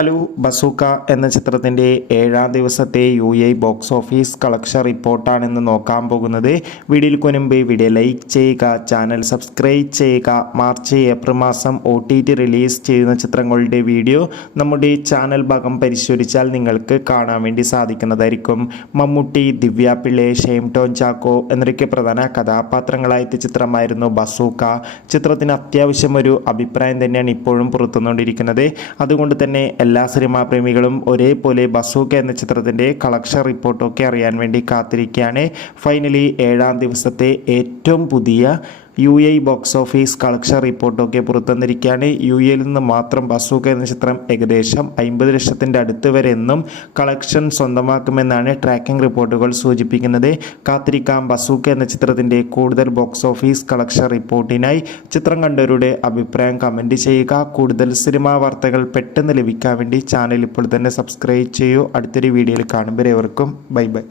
Hello bazooka എന്ന ചിത്രത്തിൻ്റെ 7ാം ദിവസത്തെ UAE ബോക്സ് ഓഫീസ് കളക്ഷൻ റിപ്പോർട്ടാണെന്ന് നോക്കാൻ പോകുന്നത്. വീഡിയോയിൽ മുൻപ് വീഡിയോ ലൈക്ക് ചെയ്യുക, ചാനൽ സബ്സ്ക്രൈബ് ചെയ്യുക. മാർച്ച് ഏപ്രിൽ മാസം OTT റിലീസ് ചെയ്യുന്ന ചിത്രങ്ങളുടെ വീഡിയോ നമ്മുടെ ചാനൽ ഭാഗം പരിശോധിച്ചാൽ നിങ്ങൾക്ക് കാണാൻ വേണ്ടി സാധിക്കുന്നതായിരിക്കും. മമ്മൂട്ടി, ദിവ്യ പിള്ളെ, ഷെയ്ൻ ടോം ചാക്കോ എന്നൊക്കെ പ്രധാന കഥാപാത്രങ്ങളായ ചിത്രമായിരുന്നു ബസൂക്ക. ചിത്രത്തിന് അത്യാവശ്യം ഒരു അഭിപ്രായം തന്നെയാണ് ഇപ്പോഴും പുറത്തുകൊണ്ടിരിക്കുന്നത്. അതുകൊണ്ട് തന്നെ എല്ലാ സിനിമാ പ്രേമികളും ഒരേപോലെ ബസൂക്ക എന്ന ചിത്രത്തിൻ്റെ കളക്ഷൻ റിപ്പോർട്ടൊക്കെ അറിയാൻ വേണ്ടി കാത്തിരിക്കുകയാണ്. ഫൈനലി 7ാം ദിവസത്തെ ഏറ്റവും പുതിയ UAE ബോക്സ് ഓഫീസ് കളക്ഷൻ റിപ്പോർട്ടൊക്കെ പുറത്തുവന്നിരിക്കുകയാണ്. UAEയിൽ നിന്ന് മാത്രം ബസൂക്ക എന്ന ചിത്രം ഏകദേശം 50 ലക്ഷത്തിൻ്റെ അടുത്ത് വരെ എന്നും കളക്ഷൻ സ്വന്തമാക്കുമെന്നാണ് ട്രാക്കിംഗ് റിപ്പോർട്ടുകൾ സൂചിപ്പിക്കുന്നത്. കാത്തിരിക്കാം ബസൂക്ക എന്ന ചിത്രത്തിൻ്റെ കൂടുതൽ ബോക്സ് ഓഫീസ് കളക്ഷൻ റിപ്പോർട്ടിനായി. ചിത്രം കണ്ടവരുടെ അഭിപ്രായം കമൻറ്റ് ചെയ്യുക. കൂടുതൽ സിനിമാ വാർത്തകൾ പെട്ടെന്ന് ലഭിക്കാൻ വേണ്ടി ചാനൽ ഇപ്പോൾ തന്നെ സബ്സ്ക്രൈബ് ചെയ്യൂ. അടുത്തൊരു വീഡിയോയിൽ കാണുമ്പോൾ ഏവർക്കും ബൈ ബൈ.